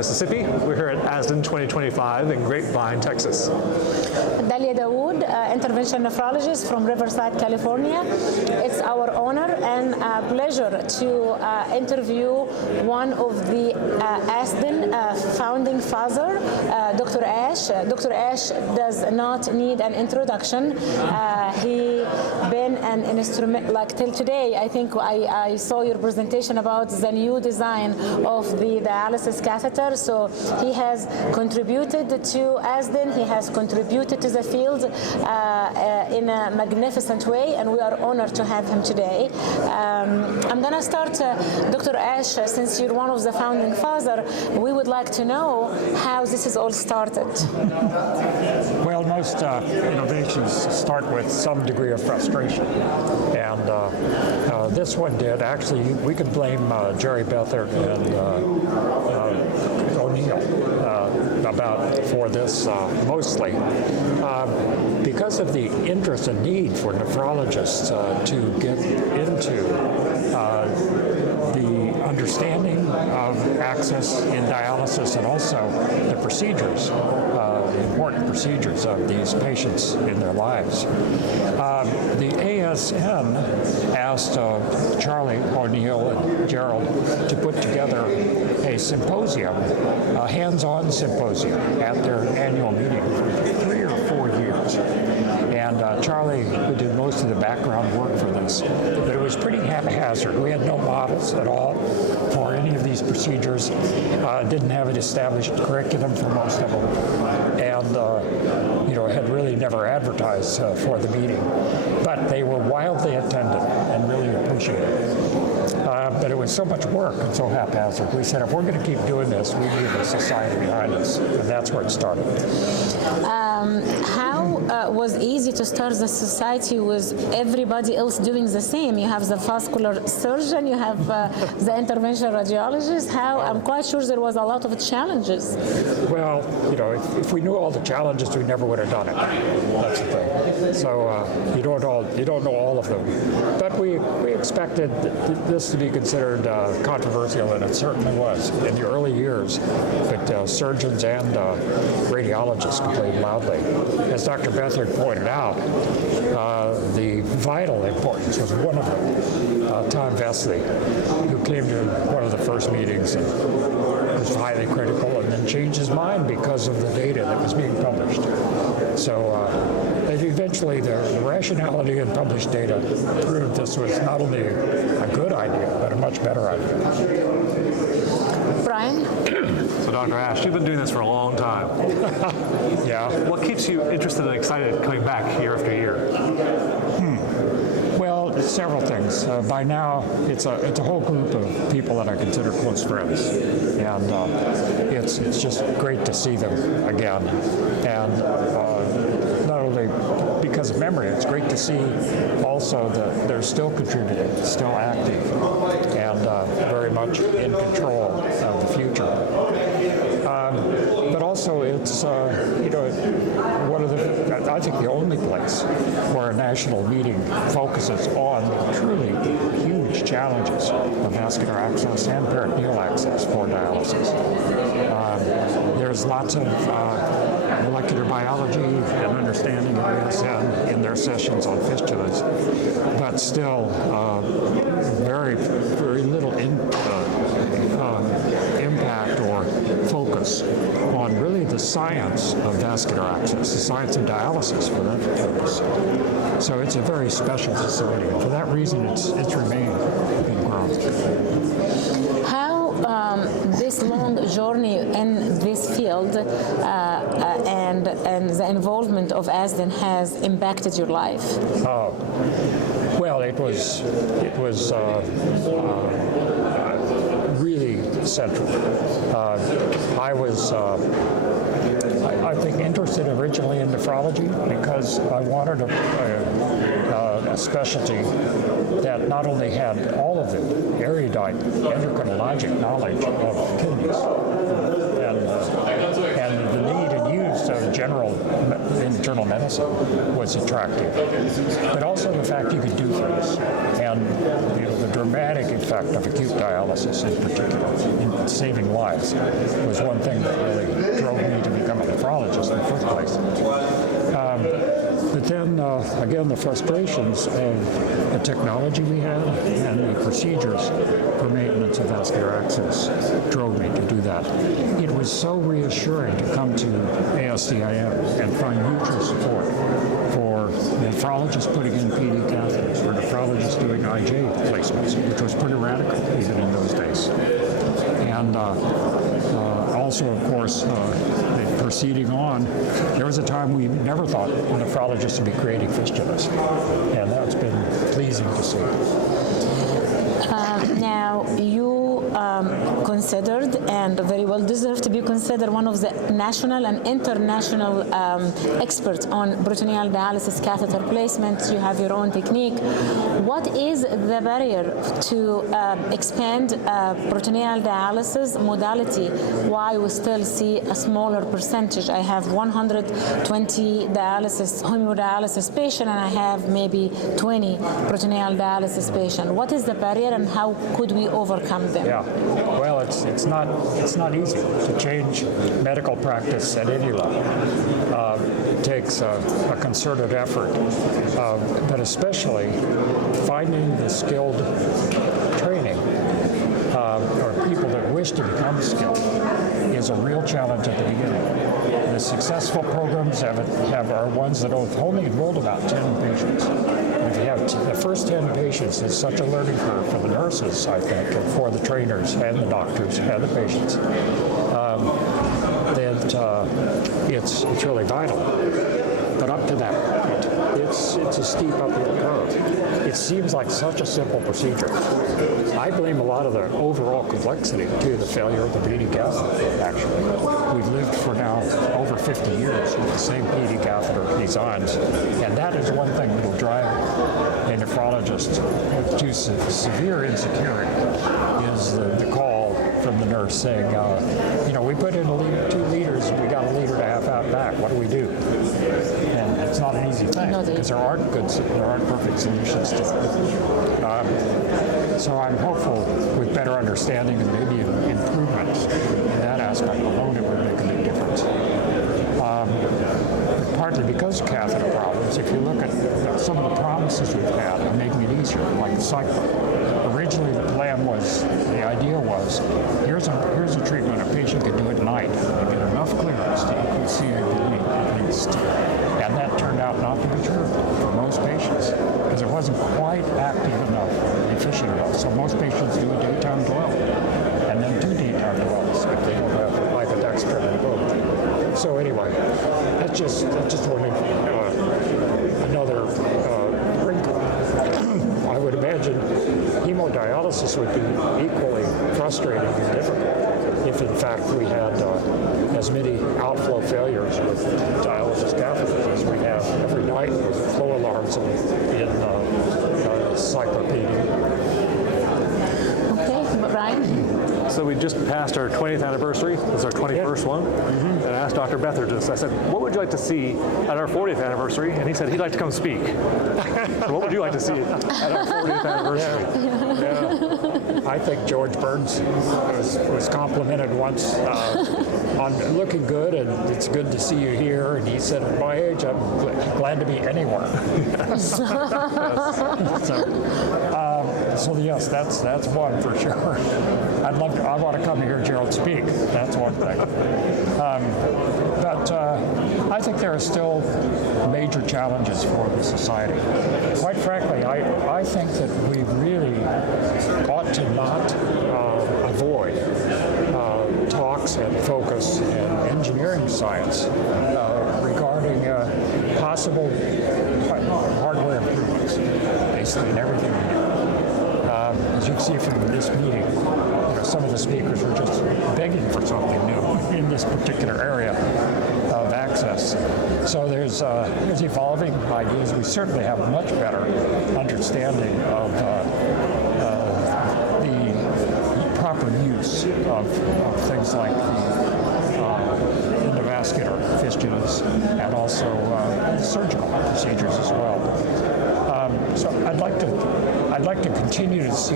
Mississippi. We're here at ASDIN 2025 in Grapevine, Texas. Dalia Dawood, intervention nephrologist from Riverside, California. It's our honor and pleasure to interview one of the ASDIN founding father, Dr. Ash. Dr. Ash does not need an introduction. He been an instrument, like till today, I think I saw your presentation about the new design of the dialysis catheter. So he has contributed to ASDIN, he has contributed to the field in a magnificent way, and we are honored to have him today. I'm going to start, Dr. Ash, since you're one of the founding father, we would like to know how this is all started. Well, most innovations start with some degree of frustration, and this one did. Actually, we can blame Jerry Beathard and O'Neill for this mostly because of the interest and need for nephrologists to get into the understanding of access in dialysis and also the procedures, the important procedures of these patients in their lives. The ASN asked Charlie O'Neill and Gerald to put together a symposium, a hands-on symposium at their annual meeting for 3 or 4 years. And Charlie, who did most of the background work for this, but it was pretty haphazard. We had no models at all for any of these procedures, didn't have an established curriculum for most of them, and had really never advertised for the meeting. But they were wildly attended and really appreciated. But it was so much work and so haphazard. We said, if we're going to keep doing this, we need a society behind us, and that's where it started. How was it easy to start the society with everybody else doing the same? You have the vascular surgeon, you have the interventional radiologist. I'm quite sure there was a lot of challenges. Well, if we knew all the challenges, we never would have done it. That's the thing. So you don't know all of them. But we expected this to be considered controversial, and it certainly was in the early years. But surgeons and radiologists complained loudly. As Dr. Beathard pointed out, the vital importance was one of them, Tom Vesely, who came to one of the first meetings and was highly critical, and then changed his mind because of the data that was being published. So eventually the rationality in published data proved this was not only a good idea, but a much better idea. Brian? So Dr. Ash, you've been doing this for a long time. Yeah. What keeps you interested and excited coming back year after year? Well, several things. By now, it's a whole group of people that I consider close friends, and it's just great to see them again. And not only because of memory, it's great to see also that they're still contributing, still active, and very much in control of the future. But also, it's one of the, I think, the only place where a national meeting focuses on truly huge challenges of vascular access and peritoneal access for dialysis. There's lots of molecular biology and understanding of ASN in their sessions on fistulas, but still very, very little impact or focus on really the science of vascular access, the science of dialysis for that purpose. So it's a very special facility, and for that reason it's remained in growth. How this long journey in this field and the involvement of ASDIN has impacted your life? Well, it was really central. I was, I think, interested originally in nephrology because I wanted a specialty that not only had all of the erudite endocrinologic knowledge of kidneys and the need and use of general internal medicine was attractive, but also the fact you could do things and the dramatic effect of acute dialysis in particular in saving lives was one thing that really drove me to become a nephrologist in the first place. But then, again, the frustrations of the technology we had and the procedures for maintenance of vascular access drove me to do that. It was so reassuring to come to ASDIN and find mutual support for nephrologists putting in PD catheters, for nephrologists doing IJ placements, which was pretty radical even in those days. And also, of course, proceeding on, there was a time we never thought nephrologists would be creating fistulas, and that's been pleasing to see. Now, you considered, and very well deserved to be considered, one of the national and international experts on peritoneal dialysis catheter placement. You have your own technique. What is the barrier to expand peritoneal dialysis modality? Why we still see a smaller percentage? I have 120 hemodialysis patient, and I have maybe 20 peritoneal dialysis patient. What is the barrier, and how could we overcome them? Yeah, well, it's not easy to change medical practice at any level. It takes a concerted effort, but especially finding the skilled training or people that wish to become skilled is a real challenge at the beginning. The successful programs are ones that have only enrolled about 10 patients. If you have the first 10 patients, it's such a learning curve for the nurses, I think, and for the trainers and the doctors and the patients, that it's really vital. But up to that point, it's a steep uphill curve. It seems like such a simple procedure. I blame a lot of the overall complexity to the failure of the PD catheter, actually. We've lived for now over 50 years with the same PD catheter designs, and that is one thing that will drive a nephrologist to severe insecurity, is the call from the nurse saying, we put in 2 liters, we got 1.5 liters out back. What do we do? And it's not an easy thing because there aren't perfect solutions to it. So I'm hopeful with better understanding and maybe improvements in that aspect alone, it would make a big difference. Partly because of catheter problems, if you look at some of the promises we've had of making it easier, like the cycle. Originally, the idea was, here's a treatment, a patient could do at night and get enough clearance to equal CABD at least. And that turned out not to be true for most patients, because it wasn't quite active enough, efficient enough. So most patients do a daytime dwell, and then 2 daytime dwells if they don't have lipodextrin and both. So anyway, that's just another wrinkle. I would imagine hemodialysis would be equally frustrating and difficult if, in fact, we had as many outflow failures with dialysis catheters as we have every night with flow alarms in cyclopenia. Okay, Brian? So we just passed our 20th anniversary. It's our 21st one. And I asked Dr. Betheridge, I said, what would you like to see at our 40th anniversary? And he said he'd like to come speak. So what would you like to see at our 40th anniversary? Yeah. I think George Burns was complimented once on looking good, and it's good to see you here. And he said, at my age, I'm glad to be anywhere. So yes, that's one for sure. I want to come to hear Gerald speak. That's one thing. But I think there are still major challenges for the society. Quite frankly, I think that we really ought to not avoid talks and focus in engineering science regarding possible hardware improvements, basically in everything we do. As you can see from this meeting, some of the speakers were just begging for something new in this particular area of access. So there's evolving ideas. We certainly have a much better understanding of the proper use of things like the endovascular fistulas and also surgical procedures as well. So I'd like like to continue to see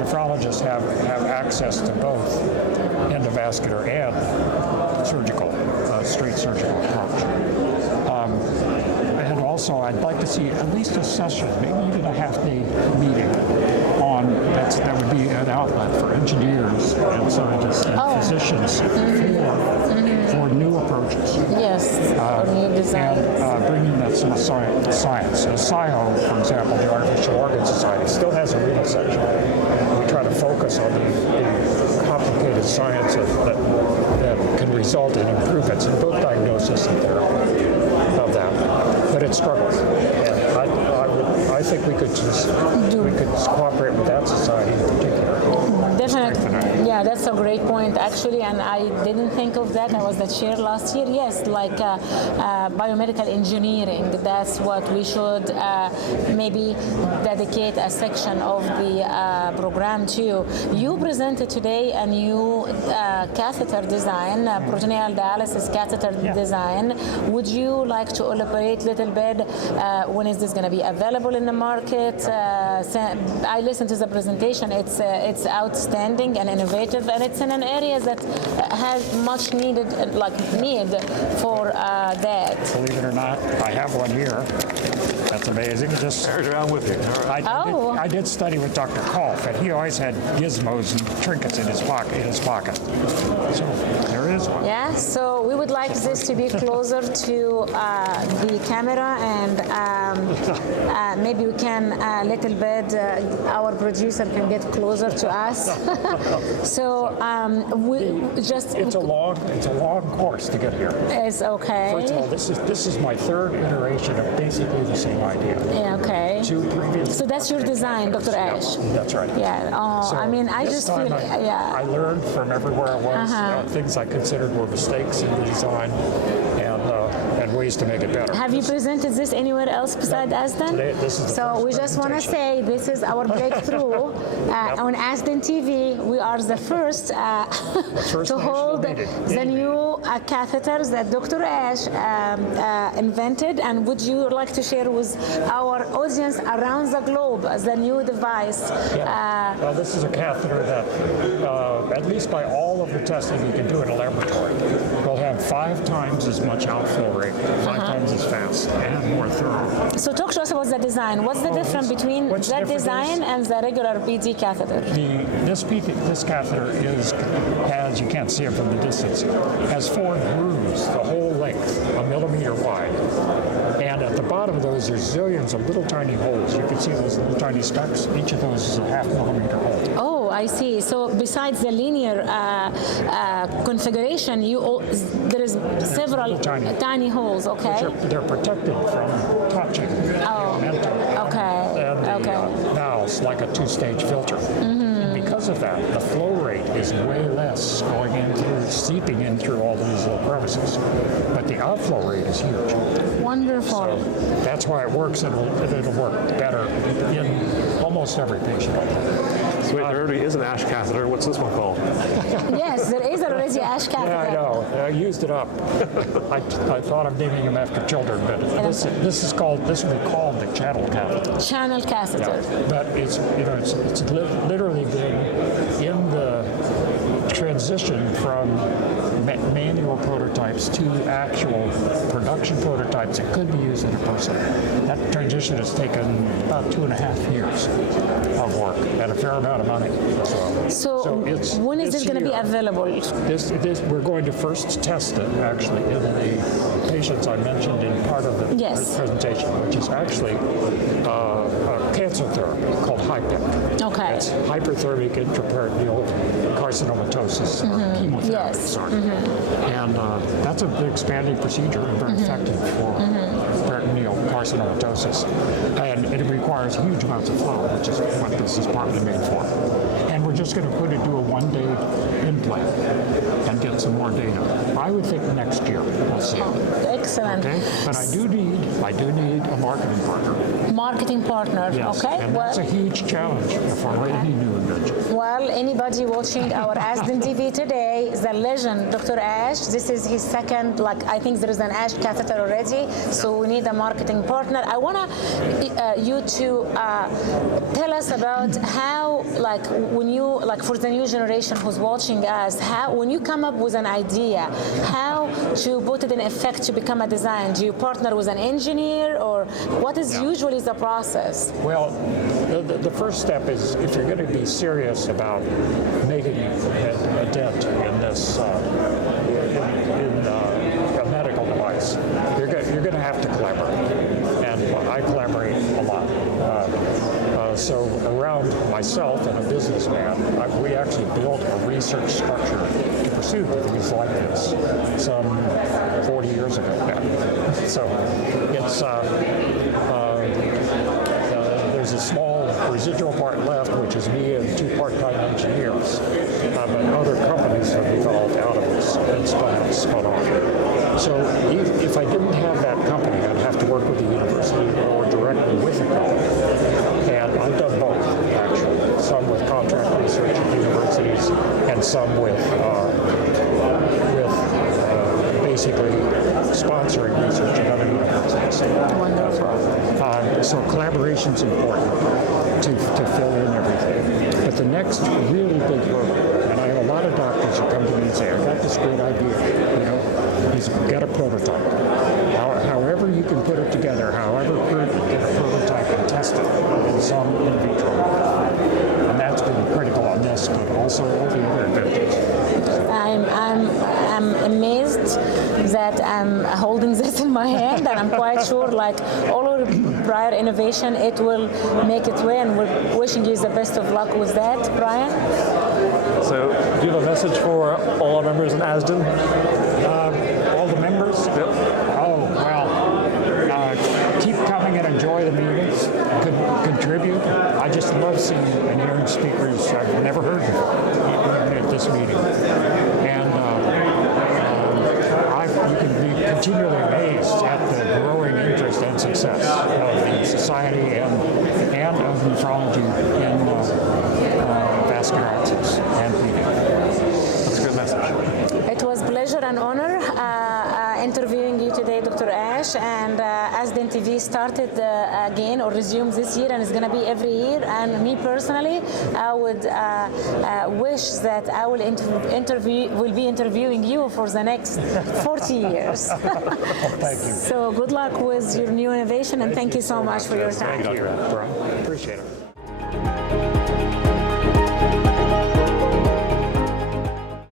nephrologists have access to both endovascular and surgical, straight surgical approach. And also, I'd like to see at least a session, maybe even a half-day meeting on that would be an outlet for engineers and scientists and physicians for new approaches. Yes, for new designs. And bringing that some science. SIO, for example, the Artificial Organ Society, still has a renal section. We try to focus on the complicated science that can result in improvements in both diagnosis and therapy of that. But it struggles. And I think we could cooperate with that society in particular. Definitely. Yeah, that's a great point, actually, and I didn't think of that. I was the chair last year. Yes, like biomedical engineering. That's what we should maybe dedicate a section of the program to. You presented today a new catheter design, peritoneal dialysis catheter design. Would you like to elaborate a little bit? When is this going to be available in the market? I listened to the presentation. It's outstanding and innovative, and it's in an area that has much needed, need for that. Believe it or not, I have one here. That's amazing. Just Carry it around with you. I did study with Dr. Kolf, and he always had gizmos and trinkets in his pocket. So there is one. Yeah, so we would like this to be closer to the camera, and maybe we can little bit, our producer can get closer to us. So It's a long course to get here. It's okay. First of all, this is my third iteration of basically the same idea. Yeah, okay. Two previous. So that's your design, Dr. Ash. That's right. Yeah. Oh, So I mean, I this just time feel, I learned from everywhere I was, things I considered were mistakes in the design, and ways to make it better. Have you presented this anywhere else besides ASDIN? Today, this is the So first we just want to say this is our breakthrough on ASDIN TV. We are the first to hold the new catheters that Dr. Ash invented. And would you like to share with our audience around the globe the new device? Well, this is a catheter that, at least by all of the testing you can do in a laboratory, will have 5 times as much outflow rate, 5 times as fast, and more thorough. So talk to us about the design. What's the difference between that design and the regular PD catheter? This catheter has, you can't see it from the distance, has 4 grooves, the whole length, 1 millimeter wide. And at the bottom of those, there's zillions of little tiny holes. You can see those little tiny specks. Each of those is a 0.5 millimeter hole. Oh, I see. So besides the linear configuration, there is several tiny holes. Okay. They're protected from touching. Oh. Okay. And the valves like a 2-stage filter. Because of that, the flow rate is way less going in through, seeping in through all these little crevices. But the outflow rate is huge. Wonderful. So that's why it works, and it'll work better in almost every patient. So wait, there already is an Ash catheter. What's this one called? Yes, there is already Ash catheter. Yeah, I know. I used it up. I thought of naming them after children, but this would be called the channel catheter. Channel catheter. Yeah. But it's literally been in the transition from manual prototypes to actual production prototypes that could be used in a person. That transition has taken about 2.5 years of work and a fair amount of money as well. So when is this going to be available? We're going to first test it actually in the patients I mentioned in part of the presentation, which is actually a cancer therapy called HIPEC. Okay. It's hyperthermic intraperitoneal carcinomatosis or chemotherapy. Yes. And that's an expanding procedure and very effective for peritoneal carcinomatosis. And it requires huge amounts of flow, which is what this is partly made for. And we're just going to do a 1-day implant and get some more data. I would think next year we'll see it. Excellent. Okay? But I do need a marketing partner. Marketing partner. Yes. Okay. And that's a huge challenge for any new invention. Well, anybody watching our ASDIN TV today, the legend, Dr. Ash, this is his second, I think there is an Ash catheter already, so we need a marketing partner. I want you to tell us about how, when you, for the new generation who's watching us, when you come up with an idea, how to put it in effect to become a design? Do you partner with an engineer, or what is usually the process? Well, the first step is, if you're going to be serious about making a dent in this in a medical device, you're going to have to collaborate, and I collaborate a lot. So around myself and a businessman, we actually built a research structure to pursue things like this some 40 years ago now. So it's there's a small residual part left, which is me and 2 part-time engineers, but other companies have evolved out of this and spun off. So if I didn't have that company, I'd have to work with the university or directly with the company. And I've done both, actually. Some with contract research at universities, and some with basically sponsoring research at other universities. Wonderful. So collaboration's important to fill in everything. But the next really big hurdle, and I have a lot of doctors who come to me and say, I've got this great idea, is get a prototype. However you can put it together, however get a prototype and test it in some in vitro. And that's been critical on this, but also all the other inventions. I'm amazed that I'm holding this in my hand, and I'm quite sure, all our prior innovation, it will make its way, and we're wishing you the best of luck with that, Brian. So, do you have a message for all our members in ASDIN? All the members? Yep. Oh, well, keep coming and enjoy the meetings. Contribute. I just love seeing and hearing speakers I've never heard before at this meeting. And you can be continually amazed at the growing interest and success of the society and of nephrology in vascular access and bleeding. That's a good message. It was a pleasure and honor interviewing you today, Dr. Ash, and ASDIN TV started again or resumed this year, and it's going to be every year. And me personally, I would wish that I will be interviewing you for the next 40 years. Thank you. So good luck with your new innovation, and thank you so much for your time. Thank you, Dr. Appreciate it.